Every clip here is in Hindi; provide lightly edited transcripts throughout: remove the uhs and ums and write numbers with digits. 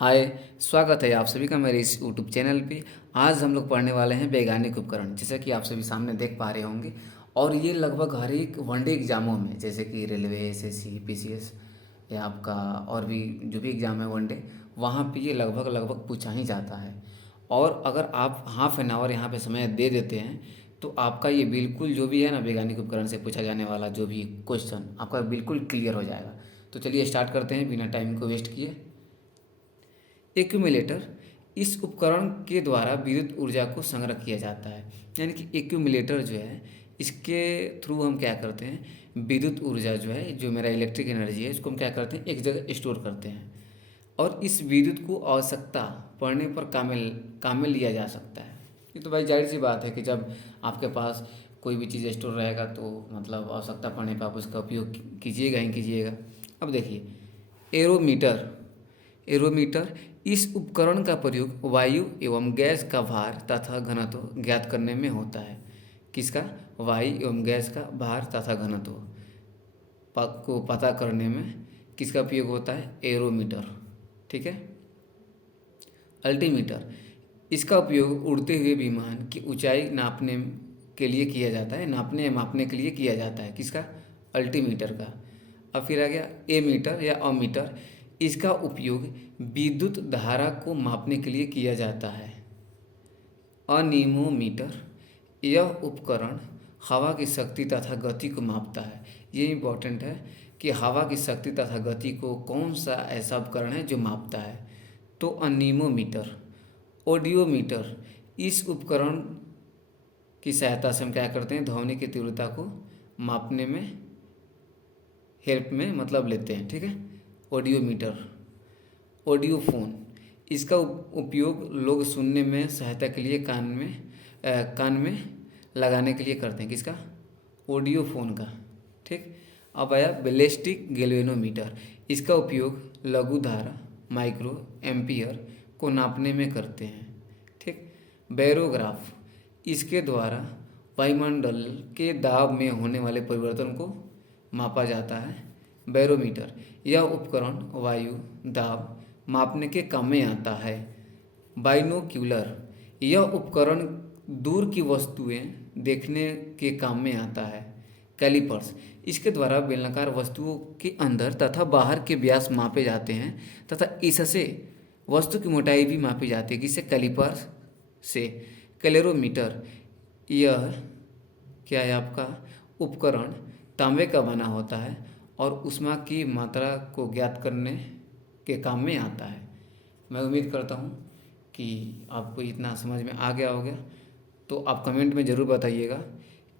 हाय। स्वागत है आप सभी का मेरे इस यूट्यूब चैनल पे। आज हम लोग पढ़ने वाले हैं वैज्ञानिक उपकरण, जैसा कि आप सभी सामने देख पा रहे होंगे। और ये लगभग हर एक वनडे एग्जामों में, जैसे कि रेलवे, एसएससी, पीसीएस या आपका और भी जो भी एग्ज़ाम है वनडे, वहाँ पे ये लगभग लगभग पूछा ही जाता है। और अगर आप हाफ एन आवर यहाँ पे समय दे देते हैं तो आपका ये बिल्कुल जो भी है ना वैज्ञानिक उपकरण से पूछा जाने वाला जो भी क्वेश्चन आपका बिल्कुल क्लियर हो जाएगा। तो चलिए स्टार्ट करते हैं बिना टाइम को वेस्ट किए। एक्यूमुलेटर इस उपकरण के द्वारा विद्युत ऊर्जा को संग्रह किया जाता है। यानी कि एक्यूमुलेटर जो है, इसके थ्रू हम क्या करते हैं, विद्युत ऊर्जा जो है, जो मेरा इलेक्ट्रिक एनर्जी है, इसको हम क्या करते हैं, एक जगह स्टोर करते हैं। और इस विद्युत को आवश्यकता पड़ने पर काम में लिया जा सकता है। ये तो भाई जाहिर सी बात है कि जब आपके पास कोई भी चीज़ स्टोर रहेगा तो मतलब आवश्यकता पड़ने पर आप उसका उपयोग कीजिएगा ही कीजिएगा। अब देखिए, एरोमीटर एरोमीटर इस उपकरण का प्रयोग वायु एवं गैस का भार तथा घनत्व ज्ञात करने में होता है। किसका? वायु एवं गैस का भार तथा घनत्व को पता करने में किसका उपयोग होता है? एरोमीटर। ठीक है। अल्टीमीटर इसका उपयोग उड़ते हुए विमान की ऊंचाई नापने के लिए किया जाता है, नापने या मापने के लिए किया जाता है। किसका? अल्टीमीटर का। अब फिर आ गया एमीटर या अमीटर। इसका उपयोग विद्युत धारा को मापने के लिए किया जाता है। अनीमोमीटर यह उपकरण हवा की शक्ति तथा गति को मापता है। ये इम्पोर्टेंट है कि हवा की शक्ति तथा गति को कौन सा ऐसा उपकरण है जो मापता है। तो अनीमोमीटर। ऑडियोमीटर इस उपकरण की सहायता से हम क्या करते हैं, ध्वनि की तीव्रता को मापने में हेल्प में मतलब लेते हैं। ठीक है। ऑडियोमीटर। ऑडियोफोन इसका उपयोग लोग सुनने में सहायता के लिए कान में लगाने के लिए करते हैं। किसका? ऑडियोफोन का। ठीक। अब आया बैलिस्टिक गैल्वेनोमीटर। इसका उपयोग लघु धारा माइक्रो एम्पियर को नापने में करते हैं। ठीक। बैरोग्राफ इसके द्वारा वायुमंडल के दाब में होने वाले परिवर्तन को मापा जाता है। बैरोमीटर यह उपकरण वायु दाब मापने के काम में आता है। बाइनोक्यूलर यह उपकरण दूर की वस्तुएं देखने के काम में आता है। कैलिपर्स इसके द्वारा बेलनाकार वस्तुओं के अंदर तथा बाहर के व्यास मापे जाते हैं तथा इससे वस्तु की मोटाई भी मापी जाती है। किससे? कैलिपर्स से। कैलेरोमीटर यह क्या है, आपका उपकरण तांबे का बना होता है और ऊष्मा की मात्रा को ज्ञात करने के काम में आता है। मैं उम्मीद करता हूँ कि आपको इतना समझ में आ गया होगा। तो आप कमेंट में ज़रूर बताइएगा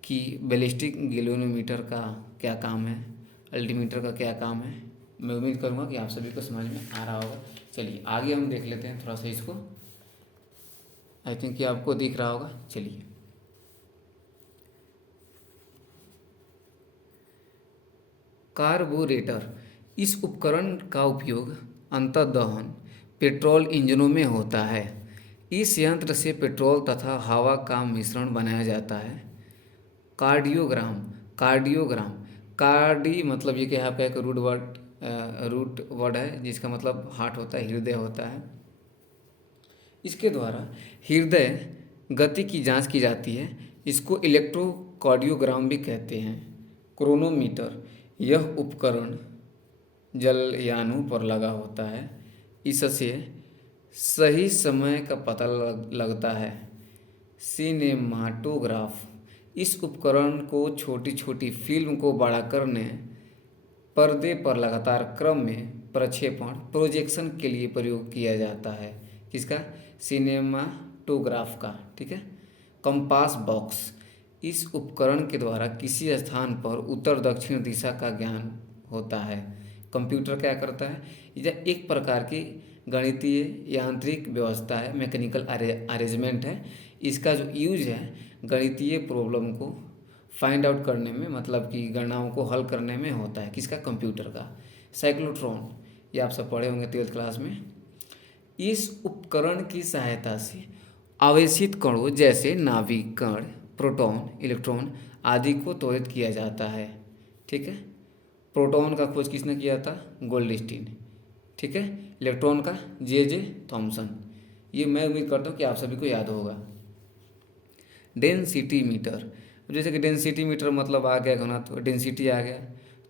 कि बैलिस्टिक गैल्वेनोमीटर का क्या काम है, अल्टीमीटर का क्या काम है। मैं उम्मीद करूँगा कि आप सभी को समझ में आ रहा होगा। चलिए आगे हम देख लेते हैं थोड़ा सा इसको। आई थिंक कि आपको दिख रहा होगा। चलिए, कार्बोरेटर इस उपकरण का उपयोग अंतर्दहन पेट्रोल इंजनों में होता है। इस यंत्र से पेट्रोल तथा हवा का मिश्रण बनाया जाता है। कार्डियोग्राम कार्डियोग्राम कार्डी मतलब ये क्या है, आपका एक रूट वर्ड है जिसका मतलब हार्ट होता है, हृदय होता है। इसके द्वारा हृदय गति की जांच की जाती है। इसको इलेक्ट्रोकार्डियोग्राम भी कहते हैं। क्रोनोमीटर यह उपकरण जलयानों पर लगा होता है। इससे सही समय का पता लगता है। सिनेमाटोग्राफ इस उपकरण को छोटी छोटी फिल्म को बड़ा करने, पर्दे पर लगातार क्रम में प्रक्षेपण प्रोजेक्शन के लिए प्रयोग किया जाता है। किसका? सिनेमाटोग्राफ का। ठीक है। कंपास बॉक्स इस उपकरण के द्वारा किसी स्थान पर उत्तर दक्षिण दिशा का ज्ञान होता है। कंप्यूटर क्या करता है? यह एक प्रकार की गणितीय यांत्रिक व्यवस्था है, मैकेनिकल अरेंजमेंट है। इसका जो यूज है गणितीय प्रॉब्लम को फाइंड आउट करने में, मतलब कि गणनाओं को हल करने में होता है। किसका? कंप्यूटर का। साइक्लोट्रॉन ये आप सब पढ़े होंगे 12th क्लास में। इस उपकरण की सहायता से आवेशित कणों जैसे नाभिक कण, प्रोटॉन, इलेक्ट्रॉन आदि को त्वरित किया जाता है। ठीक है। प्रोटॉन का खोज किसने किया था? गोल्डस्टीन। ठीक है। इलेक्ट्रॉन का जे थॉमसन। ये मैं उम्मीद करता हूँ कि आप सभी को याद होगा। डेंसिटी मीटर, जैसे कि डेंसिटी मीटर मतलब आ गया घनत्व, डेंसिटी आ गया,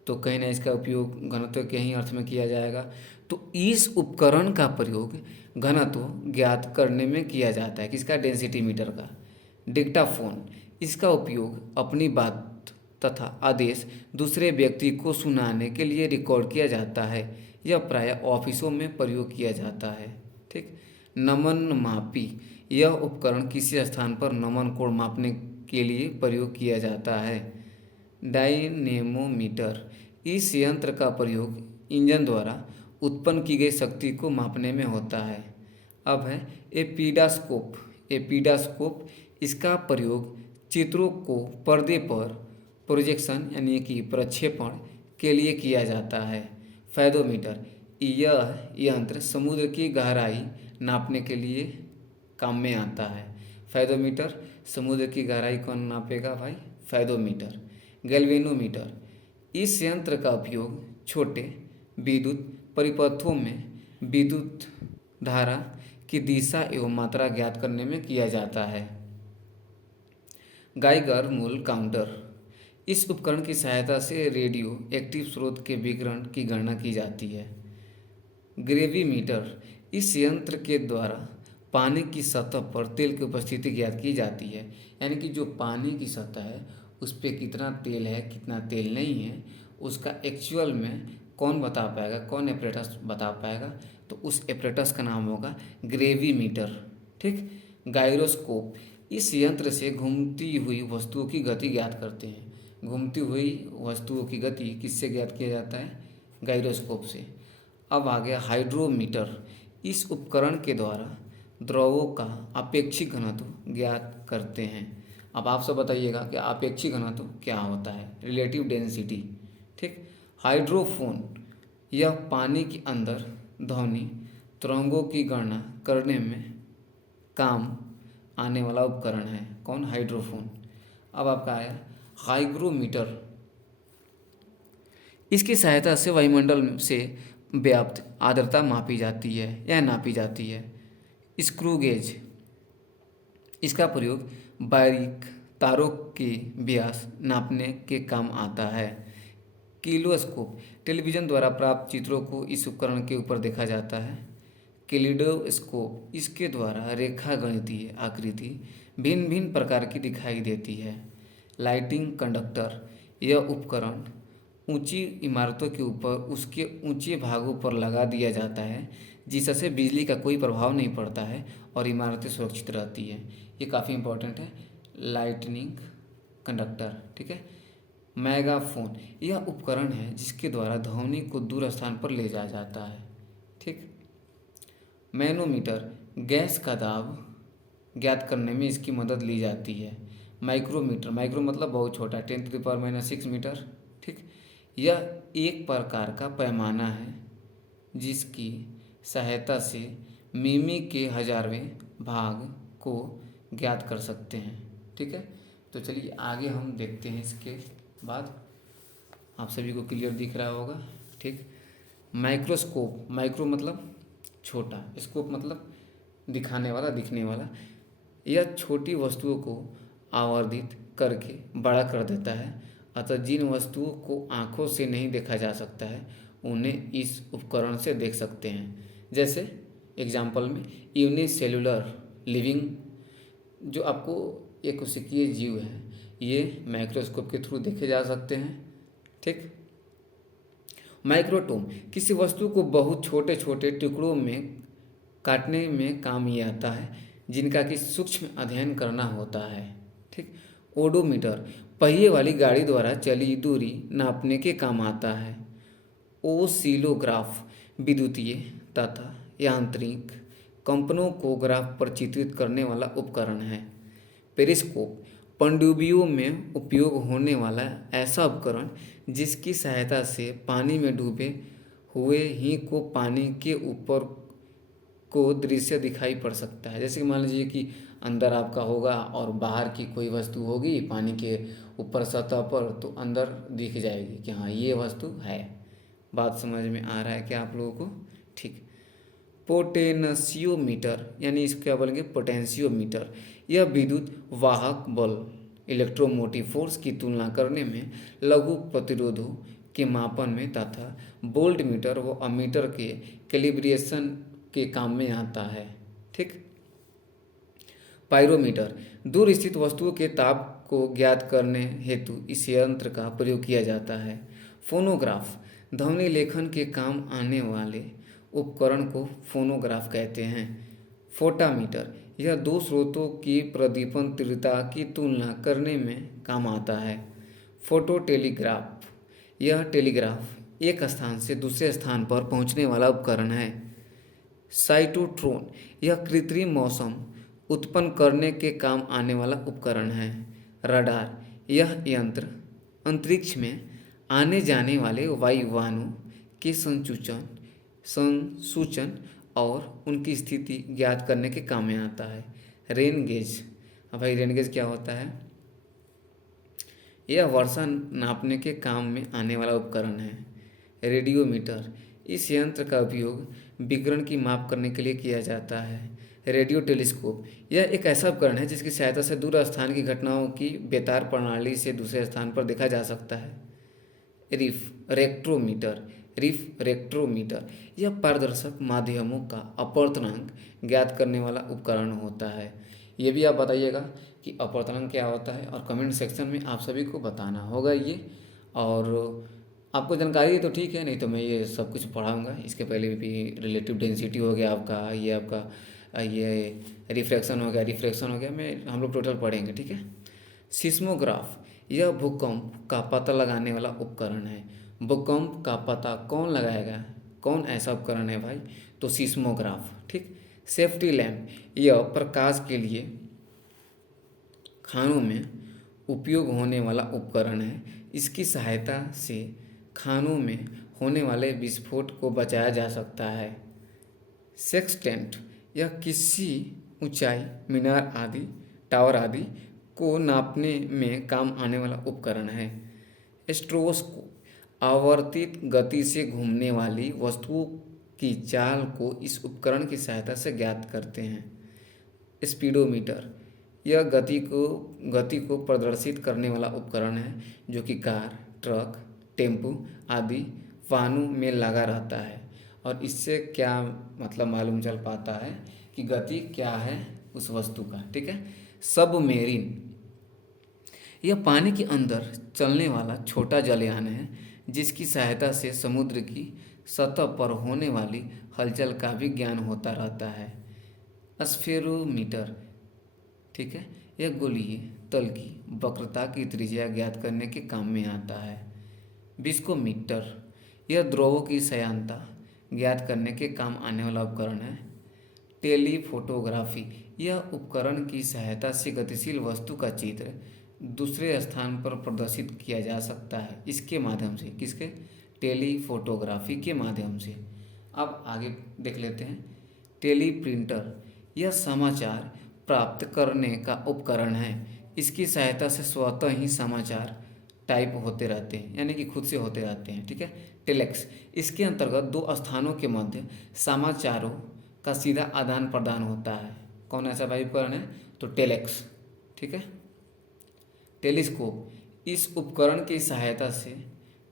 तो कहीं ना इसका उपयोग घनत्व के ही अर्थ में किया जाएगा। तो इस उपकरण का प्रयोग घनत्व ज्ञात करने में किया जाता है। किसका? डेंसिटी मीटर का। डिक्टाफोन, इसका उपयोग अपनी बात तथा आदेश दूसरे व्यक्ति को सुनाने के लिए रिकॉर्ड किया जाता है। यह प्रायः ऑफिसों में प्रयोग किया जाता है। ठीक। नमन मापी, यह उपकरण किसी स्थान पर नमन कोण मापने के लिए प्रयोग किया जाता है। डायनेमोमीटर, इस यंत्र का प्रयोग इंजन द्वारा उत्पन्न की गई शक्ति को मापने में होता है। अब है एपीडास्कोप। एपीडास्कोप, इसका प्रयोग चित्रों को पर्दे पर प्रोजेक्शन यानी कि प्रक्षेपण के लिए किया जाता है। फैदोमीटर, यह यंत्र समुद्र की गहराई नापने के लिए काम में आता है। फैदोमीटर, समुद्र की गहराई कौन नापेगा भाई? फैदोमीटर। गैल्वेनोमीटर, इस यंत्र का उपयोग छोटे विद्युत परिपथों में विद्युत धारा की दिशा एवं मात्रा ज्ञात करने में किया जाता है। गाइगर मूल काउंटर, इस उपकरण की सहायता से रेडियो एक्टिव स्रोत के विकिरण की गणना की जाती है। ग्रेविमीटर, इस यंत्र के द्वारा पानी की सतह पर तेल की उपस्थिति ज्ञात की जाती है। यानी कि जो पानी की सतह है उस पर कितना तेल है कितना तेल नहीं है, उसका एक्चुअल में कौन बता पाएगा, कौन एपरेटस बता पाएगा? तो उस एपरेटस का नाम होगा ग्रेविमीटर। ठीक। गायरोस्कोप, इस यंत्र से घूमती हुई वस्तुओं की गति ज्ञात करते हैं। घूमती हुई वस्तुओं की गति किससे ज्ञात किया जाता है? गायरोस्कोप से। अब आ गया हाइड्रोमीटर, इस उपकरण के द्वारा द्रवों का अपेक्षिक घनत्व ज्ञात करते हैं। अब आप सब बताइएगा कि अपेक्षिक घनत्व क्या होता है? Relative density. ठीक। हाइड्रोफोन, यह पानी के अंदर ध्वनि तरंगों की गणना करने में काम आने वाला उपकरण है। कौन? हाइड्रोफोन। अब आपका आया हाइग्रोमीटर, इसकी सहायता से वायुमंडल से व्याप्त आर्द्रता मापी जाती है या नापी जाती है। स्क्रू गेज, इसका प्रयोग बारीक तारों के व्यास नापने के काम आता है। किलोस्कोप, टेलीविज़न द्वारा प्राप्त चित्रों को इस उपकरण के ऊपर देखा जाता है। कैलिडोस्कोप, इसके द्वारा रेखा गणितीय आकृति भिन्न भिन्न प्रकार की दिखाई देती है। लाइटिंग कंडक्टर, यह उपकरण ऊंची इमारतों के ऊपर उसके ऊंचे भागों पर लगा दिया जाता है, जिससे बिजली का कोई प्रभाव नहीं पड़ता है और इमारतें सुरक्षित रहती हैं। ये काफ़ी इंपॉर्टेंट है, लाइटनिंग कंडक्टर। ठीक है। मेगाफोन, यह उपकरण है जिसके द्वारा ध्वनि को दूर स्थान पर ले जाया जाता है। ठीक। मैनोमीटर, गैस का दाब ज्ञात करने में इसकी मदद ली जाती है। माइक्रोमीटर, माइक्रो मतलब बहुत छोटा, 10⁻⁶ मीटर। ठीक। यह एक प्रकार का पैमाना है जिसकी सहायता से मिमी के 1000वें भाग को ज्ञात कर सकते हैं। ठीक है। तो चलिए आगे हम देखते हैं। इसके बाद आप सभी को क्लियर दिख रहा होगा। ठीक। माइक्रोस्कोप, माइक्रो मतलब छोटा, स्कोप मतलब दिखाने वाला, दिखने वाला। यह छोटी वस्तुओं को आवर्धित करके बड़ा कर देता है। अतः जिन वस्तुओं को आँखों से नहीं देखा जा सकता है उन्हें इस उपकरण से देख सकते हैं। जैसे एग्जाम्पल में यूनिसेलुलर लिविंग, जो आपको एक कोशिकीय जीव है, ये माइक्रोस्कोप के थ्रू देखे जा सकते हैं। ठीक। माइक्रोटोम, किसी वस्तु को बहुत छोटे छोटे टुकड़ों में काटने में काम ये आता है, जिनका कि सूक्ष्म अध्ययन करना होता है। ठीक। ओडोमीटर, पहिए वाली गाड़ी द्वारा चली दूरी नापने के काम आता है। ओसिलोग्राफ, विद्युतीय तथा यांत्रिक कंपनों को ग्राफ पर चित्रित करने वाला उपकरण है। पेरिस्कोप, पनडुब्बियों में उपयोग होने वाला ऐसा उपकरण जिसकी सहायता से पानी में डूबे हुए ही को पानी के ऊपर को दृश्य दिखाई पड़ सकता है। जैसे कि मान लीजिए कि अंदर आपका होगा और बाहर की कोई वस्तु होगी पानी के ऊपर सतह पर, तो अंदर दिख जाएगी कि हाँ ये वस्तु है। बात समझ में आ रहा है क्या आप लोगों को? ठीक। पोटेंशियोमीटर यानी इसको क्या बोलेंगे, पोटेंशियोमीटर। यह विद्युत वाहक बल इलेक्ट्रोमोटिव फोर्स की तुलना करने में, लघु प्रतिरोधों के मापन में तथा वोल्ट मीटर व अमीटर के कैलिब्रेशन के काम में आता है। ठीक। पायरोमीटर दूर स्थित वस्तुओं के ताप को ज्ञात करने हेतु इस यंत्र का प्रयोग किया जाता है। फोनोग्राफ ध्वनि लेखन के काम आने वाले उपकरण को फोनोग्राफ कहते हैं। फोटामीटर यह दो स्रोतों की प्रदीपन तीव्रता की तुलना करने में काम आता है। फोटो टेलीग्राफ यह टेलीग्राफ एक स्थान से दूसरे स्थान पर पहुंचने वाला उपकरण है। साइटोट्रोन यह कृत्रिम मौसम उत्पन्न करने के काम आने वाला उपकरण है। रडार यह यंत्र अंतरिक्ष में आने जाने वाले वायुयानों के संसूचन और उनकी स्थिति ज्ञात करने के काम में आता है। रेन गेज, अब भाई रेन गेज क्या होता है? यह वर्षा नापने के काम में आने वाला उपकरण है। रेडियोमीटर इस यंत्र का उपयोग विकिरण की माप करने के लिए किया जाता है। रेडियो टेलीस्कोप यह एक ऐसा उपकरण है जिसकी सहायता से दूर स्थान की घटनाओं की बेतार प्रणाली से दूसरे स्थान पर देखा जा सकता है। रिफ्रैक्टोमीटर यह पारदर्शक माध्यमों का अपवर्तनांक ज्ञात करने वाला उपकरण होता है। ये भी आप बताइएगा कि अपवर्तनांक क्या होता है, और कमेंट सेक्शन में आप सभी को बताना होगा ये। और आपको जानकारी है तो ठीक है, नहीं तो मैं ये सब कुछ पढ़ाऊँगा। इसके पहले भी रिलेटिव डेंसिटी हो गया आपका, ये आपका ये रिफ्रैक्शन हो गया, हम लोग टोटल पढ़ेंगे। ठीक है। सिस्मोग्राफ यह भूकंप का पता लगाने वाला उपकरण है। भूकंप का पता कौन लगाएगा, कौन ऐसा उपकरण है भाई? तो सिस्मोग्राफ। ठीक। सेफ्टी लैम्प यह प्रकाश के लिए खानों में उपयोग होने वाला उपकरण है। इसकी सहायता से खानों में होने वाले विस्फोट को बचाया जा सकता है। सेक्सटेंट यह किसी ऊंचाई, मीनार आदि, टावर आदि को नापने में काम आने वाला उपकरण है। स्ट्रोबोस्कोप आवर्तित गति से घूमने वाली वस्तुओं की चाल को इस उपकरण की सहायता से ज्ञात करते हैं। स्पीडोमीटर यह गति को प्रदर्शित करने वाला उपकरण है जो कि कार, ट्रक, टेम्पो आदि वाहनों में लगा रहता है, और इससे क्या मतलब मालूम चल पाता है कि गति क्या है उस वस्तु का। ठीक है। सबमेरीन यह पानी के अंदर चलने वाला छोटा जलयान है जिसकी सहायता से समुद्र की सतह पर होने वाली हलचल का भी ज्ञान होता रहता है। स्फेरोमीटर, ठीक है, यह गोलीय तल की वक्रता की त्रिज्या ज्ञात करने के काम में आता है। विस्कोमीटर यह द्रवों की श्यानता ज्ञात करने के काम आने वाला उपकरण है। टेलीफोटोग्राफी यह उपकरण की सहायता से गतिशील वस्तु का चित्र दूसरे स्थान पर प्रदर्शित किया जा सकता है इसके माध्यम से। किसके? टेलीफोटोग्राफी के माध्यम से। अब आगे देख लेते हैं। टेलीप्रिंटर यह समाचार प्राप्त करने का उपकरण है। इसकी सहायता से स्वतः ही समाचार टाइप होते रहते हैं, यानी कि खुद से होते रहते हैं। ठीक है। टेलेक्स इसके अंतर्गत दो स्थानों के मध्य समाचारों का सीधा आदान प्रदान होता है। कौन ऐसा भाई उपकरण है? तो टेलेक्स। ठीक है। टेलीस्कोप इस उपकरण की सहायता से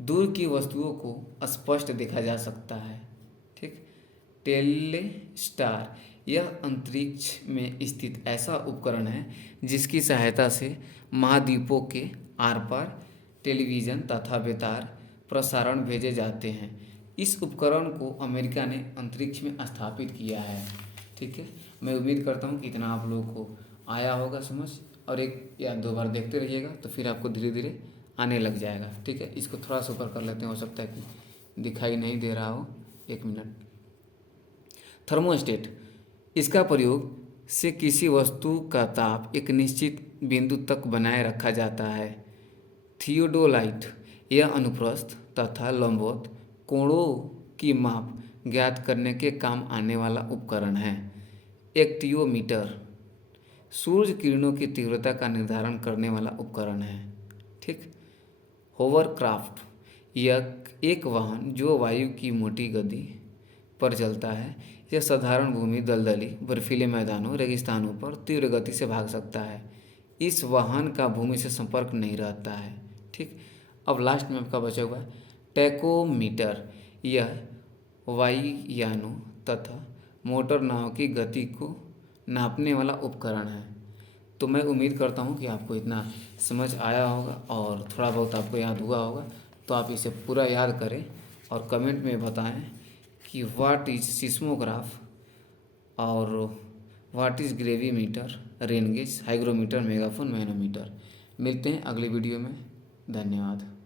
दूर की वस्तुओं को स्पष्ट देखा जा सकता है। ठीक। टेलेस्टार यह अंतरिक्ष में स्थित ऐसा उपकरण है जिसकी सहायता से महाद्वीपों के आर पार टेलीविज़न तथा बेतार प्रसारण भेजे जाते हैं। इस उपकरण को अमेरिका ने अंतरिक्ष में स्थापित किया है। ठीक है। मैं उम्मीद करता हूँ कि इतना आप लोगों को आया होगा समझ, और एक या दो बार देखते रहिएगा तो फिर आपको धीरे धीरे आने लग जाएगा। ठीक है। इसको थोड़ा सा ऊपर कर लेते हैं, हो सकता है कि दिखाई नहीं दे रहा हो। 1 मिनट। थर्मोस्टेट इसका प्रयोग से किसी वस्तु का ताप एक निश्चित बिंदु तक बनाए रखा जाता है। थियोडोलाइट यह अनुप्रस्थ तथा लंबवत कोणों की माप ज्ञात करने के काम आने वाला उपकरण है। एक्टियोमीटर सूर्य किरणों की तीव्रता का निर्धारण करने वाला उपकरण है। ठीक। होवरक्राफ्ट यह एक वाहन जो वायु की मोटी गति पर चलता है। यह साधारण भूमि, दलदली, बर्फीले मैदानों, रेगिस्तानों पर तीव्र गति से भाग सकता है। इस वाहन का भूमि से संपर्क नहीं रहता है। ठीक। अब लास्ट में आपका बचा हुआ है टैकोमीटर। यह वायुयानों तथा मोटर नाव की गति को नापने वाला उपकरण है। तो मैं उम्मीद करता हूँ कि आपको इतना समझ आया होगा और थोड़ा बहुत आपको याद हुआ होगा। तो आप इसे पूरा याद करें और कमेंट में बताएं कि व्हाट इज सिस्मोग्राफ और what is ग्रेविमीटर, rain gauge, hygrometer, megaphone, manometer. मिलते हैं अगली वीडियो में। धन्यवाद।